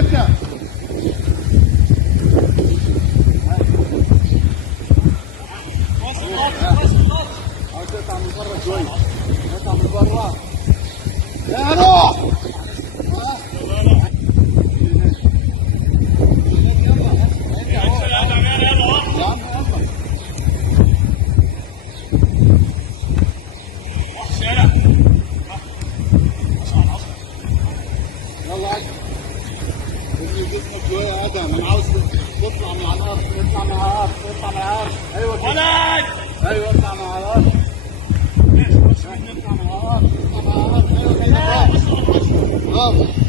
ابدأ. اطلع من برا شوي. اطلع من برا. يا روح. يلا ابني جسمك شوية يا ادم. انا عاوز تطلع مع الارض. اطلع مع الارض. اطلع مع الارض. ايوه كده. ايوه اطلع مع الارض. اطلع مع الارض. اطلع مع الارض. ايوه كده. برافو.